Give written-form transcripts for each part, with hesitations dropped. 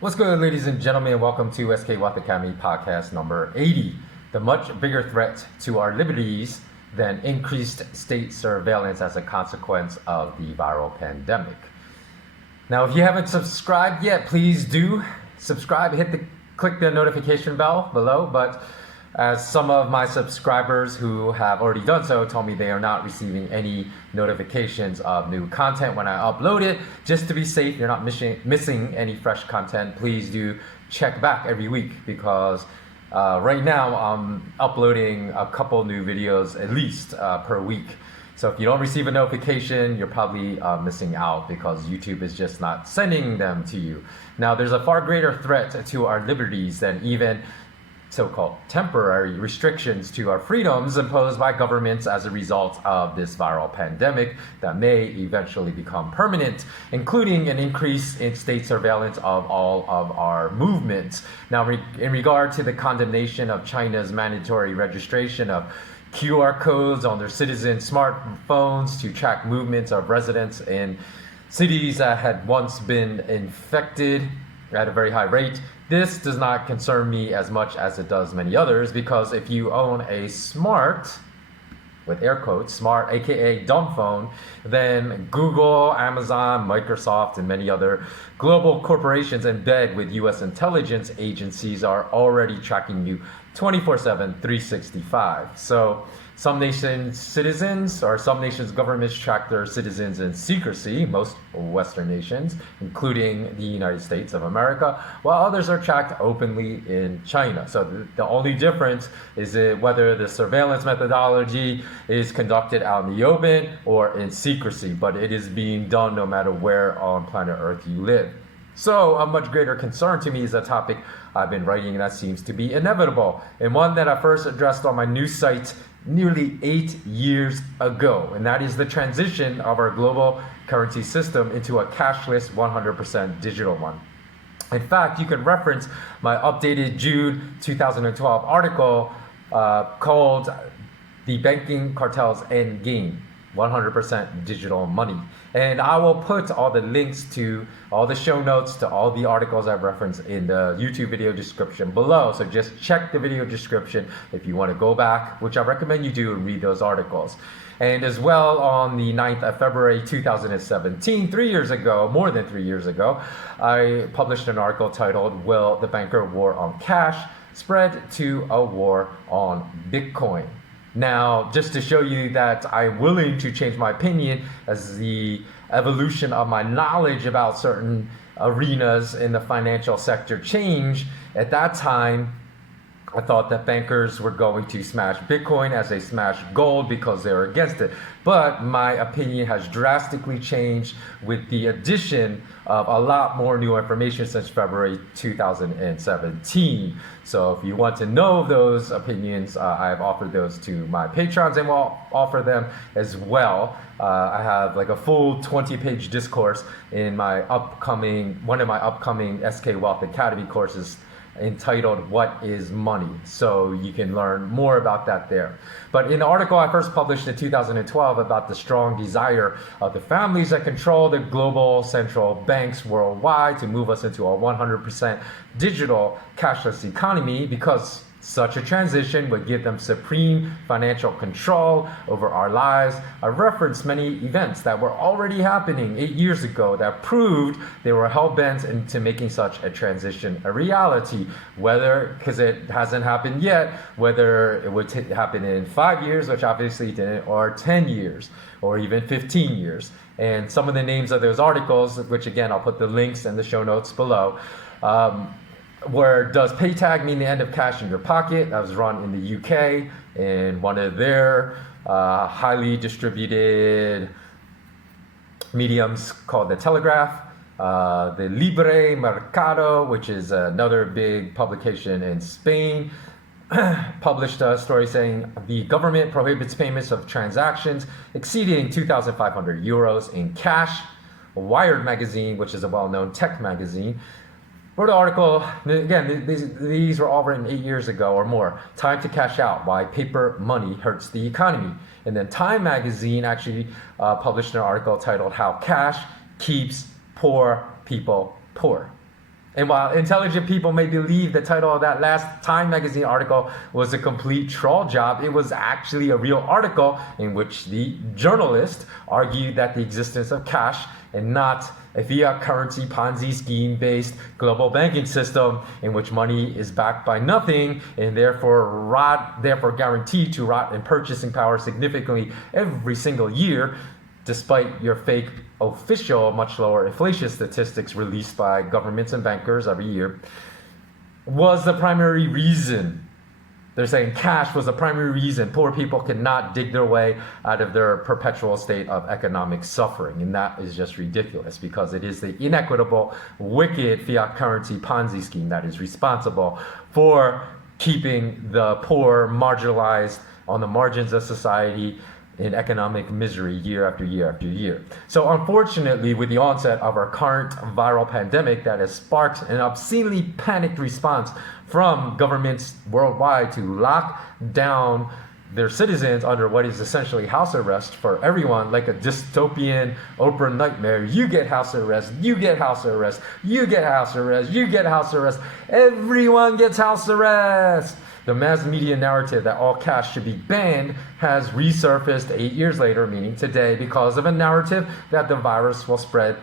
What's good, ladies and gentlemen? Welcome to SK Wealth Academy podcast number 80. The much bigger threat to our liberties than increased state surveillance as a consequence of the viral pandemic. Now, if you haven't subscribed yet, please do subscribe. Click the notification bell below. But as some of my subscribers who have already done so told me they are not receiving any notifications of new content when I upload it. Just to be safe, you're not missing any fresh content, please do check back every week because right now I'm uploading a couple new videos at least per week. So if you don't receive a notification, you're probably missing out because YouTube is just not sending them to you. Now, there's a far greater threat to our liberties than even so-called temporary restrictions to our freedoms imposed by governments as a result of this viral pandemic that may eventually become permanent, including an increase in state surveillance of all of our movements. Now, in regard to the condemnation of China's mandatory registration of QR codes on their citizens' smartphones to track movements of residents in cities that had once been infected at a very high rate, this does not concern me as much as it does many others, because if you own a smart, with air quotes, smart, aka dumb phone, then Google, Amazon, Microsoft, and many other global corporations in bed with US intelligence agencies are already tracking you 24/7, 365. So some nations' citizens or some nations' governments track their citizens in secrecy, most Western nations, including the United States of America, while others are tracked openly in China. So the only difference is whether the surveillance methodology is conducted out in the open or in secrecy, but it is being done no matter where on planet Earth you live. So a much greater concern to me is a topic I've been writing that seems to be inevitable, and one that I first addressed on my news site nearly 8 years ago, and that is the transition of our global currency system into a cashless 100% digital one. In fact, you can reference my updated June 2012 article called The Banking Cartel's End Game, 100% digital money. And I will put all the links to all the show notes to all the articles I've referenced in the YouTube video description below. So just check the video description if you want to go back, which I recommend you do, and read those articles. And as well, on the 9th of February 2017, 3 years ago, more than 3 years ago, I published an article titled, Will the Banker War on Cash Spread to a War on Bitcoin? Now, just to show you that I'm willing to change my opinion as the evolution of my knowledge about certain arenas in the financial sector change, at that time, I thought that bankers were going to smash Bitcoin as they smashed gold because they were against it. But my opinion has drastically changed with the addition of a lot more new information since February 2017. So if you want to know those opinions, I have offered those to my patrons and will offer them as well. I have like a full 20-page discourse in one of my upcoming SK Wealth Academy courses entitled What is Money? So you can learn more about that there. But in the article I first published in 2012 about the strong desire of the families that control the global central banks worldwide to move us into a 100% digital cashless economy, because such a transition would give them supreme financial control over our lives, I referenced many events that were already happening 8 years ago that proved they were hell-bent into making such a transition a reality, whether, because it hasn't happened yet, whether it would happen in 5 years, which obviously didn't, or 10 years, or even 15 years. And some of the names of those articles, which again, I'll put the links in the show notes below, where does pay tag mean the end of cash in your pocket? That was run in the UK in one of their highly distributed mediums called The Telegraph. The Libre Mercado, which is another big publication in Spain, published a story saying the government prohibits payments of transactions exceeding 2,500 euros in cash. Wired magazine, which is a well-known tech magazine, wrote an article, again, these were all written 8 years ago or more, Time to Cash Out, Why Paper Money Hurts the Economy. And then Time magazine actually published an article titled How Cash Keeps Poor People Poor. And while intelligent people may believe the title of that last Time magazine article was a complete troll job, it was actually a real article in which the journalist argued that the existence of cash and not a fiat currency Ponzi scheme based global banking system in which money is backed by nothing and therefore guaranteed to rot in purchasing power significantly every single year, despite your fake official much lower inflation statistics released by governments and bankers every year, was the primary reason. They're saying cash was the primary reason poor people could not dig their way out of their perpetual state of economic suffering. And that is just ridiculous, because it is the inequitable, wicked fiat currency Ponzi scheme that is responsible for keeping the poor marginalized on the margins of society in economic misery year after year after year. So unfortunately, with the onset of our current viral pandemic that has sparked an obscenely panicked response from governments worldwide to lock down their citizens under what is essentially house arrest for everyone, like a dystopian Oprah nightmare. You get house arrest, you get house arrest, you get house arrest, you get house arrest, everyone gets house arrest. The mass media narrative that all cash should be banned has resurfaced 8 years later, meaning today, because of a narrative that the virus will spread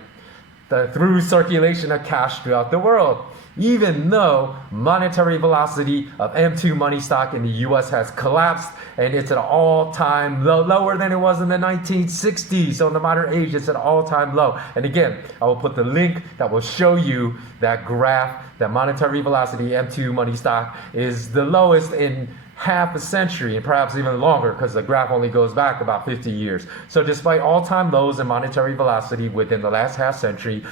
through circulation of cash throughout the world. Even though monetary velocity of M2 money stock in the US has collapsed and it's at an all-time low, lower than it was in the 1960s. So in the modern age, it's at an all-time low. And again, I will put the link that will show you that graph, that monetary velocity M2 money stock is the lowest in half a century, and perhaps even longer, because the graph only goes back about 50 years. So despite all-time lows in monetary velocity within the last half century,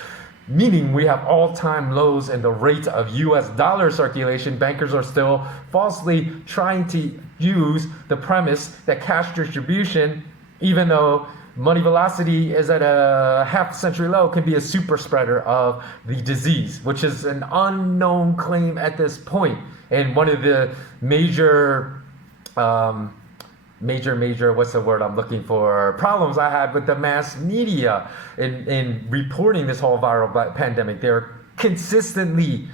meaning we have all-time lows in the rate of US dollar circulation, bankers are still falsely trying to use the premise that cash distribution, even though money velocity is at a half century low, can be a super spreader of the disease, which is an unknown claim at this point. And one of the major, what's the word I'm looking for, problems I had with the mass media in reporting this whole viral pandemic, they're consistently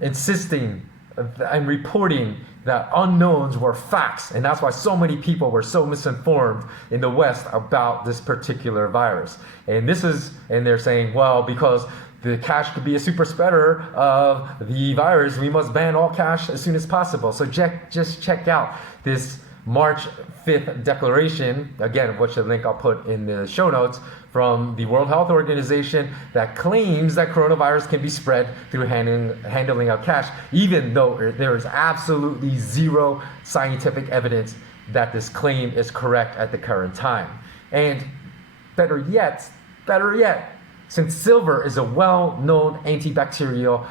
insisting and reporting that unknowns were facts. And that's why so many people were so misinformed in the West about this particular virus. And they're saying, well, because the cash could be a super spreader of the virus, we must ban all cash as soon as possible. So just check out this March 5th declaration, again, which the link I'll put in the show notes, from the World Health Organization that claims that coronavirus can be spread through handling of cash, even though there is absolutely zero scientific evidence that this claim is correct at the current time. And better yet, since silver is a well-known antibacterial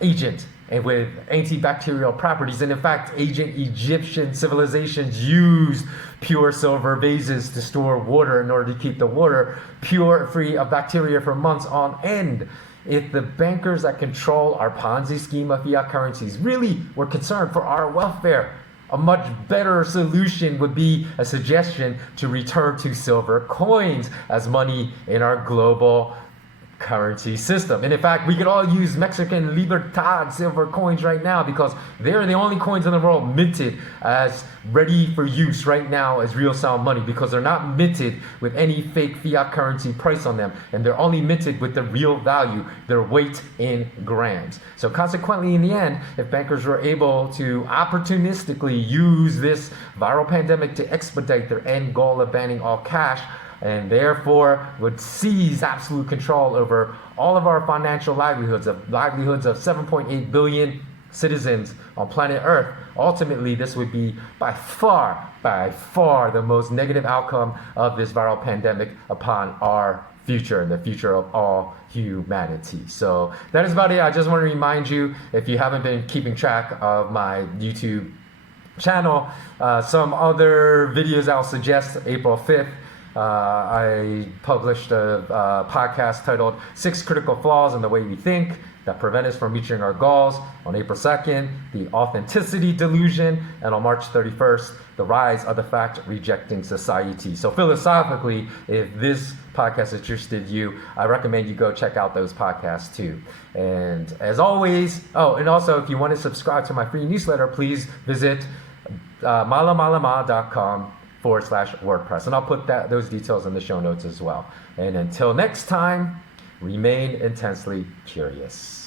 agent, and with antibacterial properties, and in fact, ancient Egyptian civilizations used pure silver vases to store water in order to keep the water pure, free of bacteria for months on end. If the bankers that control our Ponzi scheme of fiat currencies really were concerned for our welfare, a much better solution would be a suggestion to return to silver coins as money in our global currency system. And in fact, we could all use Mexican Libertad silver coins right now, because they're the only coins in the world minted as ready for use right now as real sound money, because they're not minted with any fake fiat currency price on them, and they're only minted with the real value, their weight in grams. So consequently, in the end, if bankers were able to opportunistically use this viral pandemic to expedite their end goal of banning all cash, and therefore would seize absolute control over all of our financial livelihoods of 7.8 billion citizens on planet Earth, ultimately this would be by far the most negative outcome of this viral pandemic upon our future and the future of all humanity. So that is about it. I just want to remind you, if you haven't been keeping track of my YouTube channel, some other videos I'll suggest April 5th. I published a podcast titled 6 Critical Flaws in the Way We Think that prevent us from reaching our goals on April 2nd, the authenticity delusion, and on March 31st, the rise of the fact-rejecting society. So philosophically, if this podcast interested you, I recommend you go check out those podcasts too. And as always, and also if you want to subscribe to my free newsletter, please visit malamalama.com/WordPress. And I'll put those details in the show notes as well. And until next time, remain intensely curious.